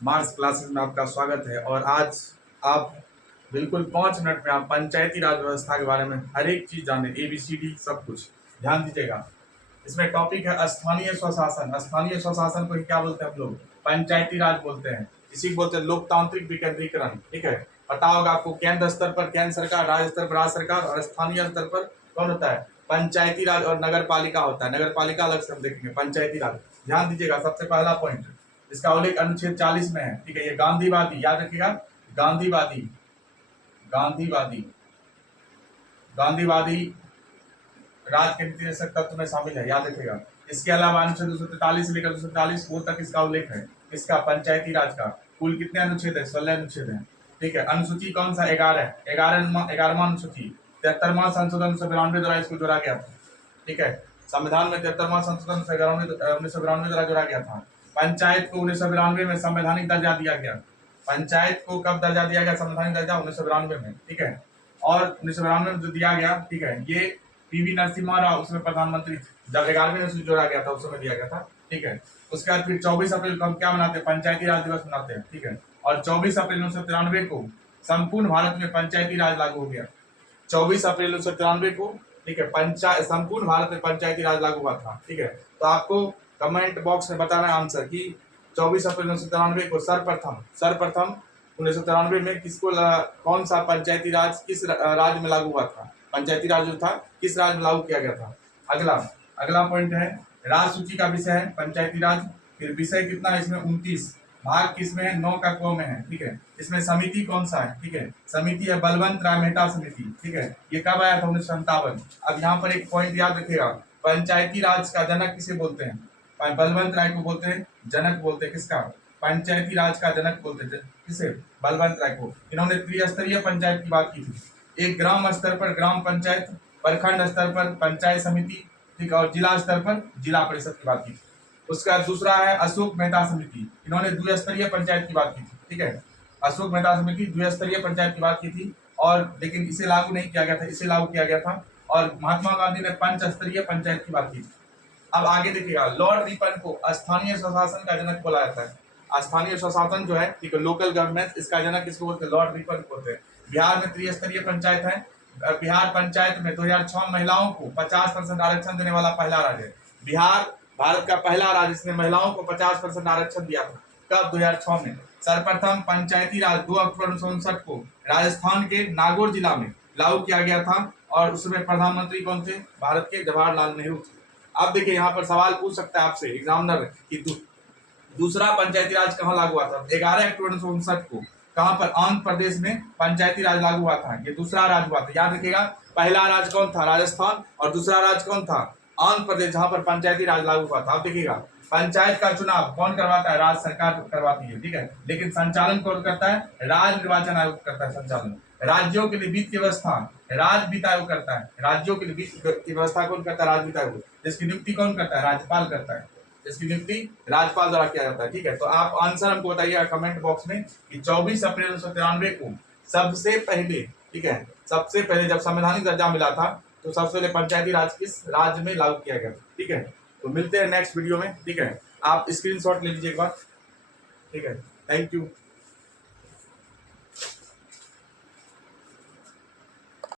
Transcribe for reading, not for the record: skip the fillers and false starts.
Mars classes में आपका स्वागत है। और आज आप बिल्कुल 5 मिनट में आप पंचायती राज व्यवस्था के बारे में हर एक चीज जाने, ABCD सब कुछ। ध्यान दीजिएगा। इसमें टॉपिक है स्थानीय स्वशासन। स्थानीय स्वशासन को ही क्या बोलते हैं हम लोग? पंचायती राज बोलते हैं। इसी को बोलते हैं लोकतांत्रिक विकेंद्रीकरण। ठीक है, पता होगा आपको। केंद्र स्तर पर केंद्र सरकार, राज्य स्तर पर राज्य सरकार, और स्थानीय स्तर पर कौन होता है? पंचायती राज और नगर पालिका होता है। नगर पालिका अलग से हम देखेंगे, पंचायती राज। ध्यान दीजिएगा, सबसे पहला पॉइंट इसका उल्लेख अनुच्छेद 40 में है। ठीक है, ये गांधीवादी, याद रखिएगा। गांधीवादी गांधीवादी गांधीवादी राज के नीतिनिर्देशक तत्व में शामिल है, याद रखिएगा। इसके अलावा अनुच्छेद 243 से लेकर 243 तक इसका उल्लेख है। इसका पंचायती राज का कुल कितने अनुच्छेद है? 16 अनुच्छेद है। ठीक है, अनुसूची कौन सा? 11वां अनुसूची। 73वां संशोधन 1992 द्वारा इसको जोड़ा गया था। ठीक है, संविधान में 73वां संशोधन 1992 द्वारा जोड़ा गया था। पंचायत को 1992 में संवैधानिक दर्जा दिया गया। पंचायत को कब दर्जा दिया गया? संवैधानिक दर्जा 1992 में। ठीक है, और 1992 में जो दिया गया, ठीक है, ये PV नरसिम्हा राव उसमें प्रधानमंत्री थे। जब 11वें में जोड़ा गया था उस समय दिया गया था। ठीक है, उसके बाद फिर 24 अप्रैल को हम क्या मनाते हैं? पंचायती राज दिवस मनाते हैं। ठीक है, और 24 अप्रैल 1993 को संपूर्ण भारत में पंचायती राज लागू हो गया। 24 अप्रैल 1993 को, ठीक है, संपूर्ण भारत में पंचायती राज लागू हुआ था। ठीक है, तो आपको कमेंट बॉक्स में बताना है आंसर कि 24 अप्रैल 1993 को सर्वप्रथम 1993 में किसको कौन सा पंचायती राज किस राज्य में लागू हुआ था? पंचायती राज जो था किस राज्य में लागू किया गया था? अगला पॉइंट है, राज्य सूची का विषय है पंचायती राज। फिर विषय कितना है इसमें? 29। भाग किसमें है? 9 का क में है। ठीक है, इसमें समिति कौन सा है? ठीक है, समिति है बलवंत राय मेहता समिति। ठीक है, ये कब आया था? 1957। अब यहाँ पर एक पॉइंट याद रखिएगा, पंचायती राज का जनक किसे बोलते हैं? बलवंत राय को बोलते हैं जनक, बोलते हैं किसका? पंचायती राज का जनक बोलते हैं किसे? बलवंत राय को। इन्होंने त्रिस्तरीय पंचायत की बात की थी। एक ग्राम स्तर पर ग्राम पंचायत, प्रखंड स्तर पर पंचायत समिति, ठीक है, और जिला स्तर पर जिला परिषद की बात की थी। उसका दूसरा है अशोक मेहता समिति। इन्होंने द्विस्तरीय पंचायत की बात की थी। ठीक है, अशोक मेहता समिति द्विस्तरीय पंचायत की बात की थी, और लेकिन इसे लागू नहीं किया गया था, इसे लागू किया गया था। और महात्मा गांधी ने पंचस्तरीय पंचायत की बात की थी। अब आगे देखिएगा, लॉर्ड रिपन को स्थानीय स्वशासन का जनक बोला जाता है। स्थानीय स्वशासन जो है, ठीक है, लोकल गवर्नमेंट, इसका जनक किसको बोलते हैं? लॉर्ड रिपन को बोलते हैं। बिहार में त्रिस्तरीय पंचायत है। बिहार पंचायत में 2006 महिलाओं को 50% आरक्षण देने वाला पहला राज्य है। बिहार भारत का पहला राज्य जिसने महिलाओं को 50% आरक्षण दिया था। कब? 2006 में। सर्वप्रथम पंचायती राज 2 अक्टूबर 1959 को राजस्थान के नागौर जिला में लागू किया गया था, और उसमें प्रधानमंत्री कौन थे? भारत के जवाहरलाल नेहरू थे। अब देखिए, यहाँ पर सवाल पूछ सकता है आपसे एग्जामिनर कि दूसरा पंचायती राज कहाँ लागू हुआ था? 11 अक्टूबर 1959 को कहाँ पर? आंध्र प्रदेश में पंचायती राज लागू हुआ था। ये दूसरा राज हुआ था, याद रखिएगा। पहला राज कौन था? राजस्थान। और दूसरा राज कौन था? आंध्र प्रदेश, जहां पर पंचायती राज लागू हुआ था। आप देखिएगा, पंचायत का चुनाव कौन करवाता है? राज्य सरकार करवाती है। ठीक है, लेकिन संचालन कौन करता है? राज्य निर्वाचन आयोग करता है संचालन। राज्यों के लिए वित्त व्यवस्था राज्य वित्त आयोग करता है। राज्यों के लिए वित्त की व्यवस्था कौन करता है? राज्य वित्त आयोग। जिसकी नियुक्ति कौन करता है? राज्यपाल करता है। इसकी नियुक्ति राज्यपाल द्वारा किया जाता है। ठीक है, तो आप आंसर हमको बताइएगा कमेंट बॉक्स में कि 24 अप्रैल 1993 को सबसे पहले, ठीक है, सबसे पहले जब संवैधानिक दर्जा मिला था, तो सबसे पहले पंचायती राज किस राज्य में लागू किया गया? ठीक है, तो मिलते हैं नेक्स्ट वीडियो में। ठीक है, आप स्क्रीनशॉट ले लीजिए एक बार। ठीक है, थैंक यू।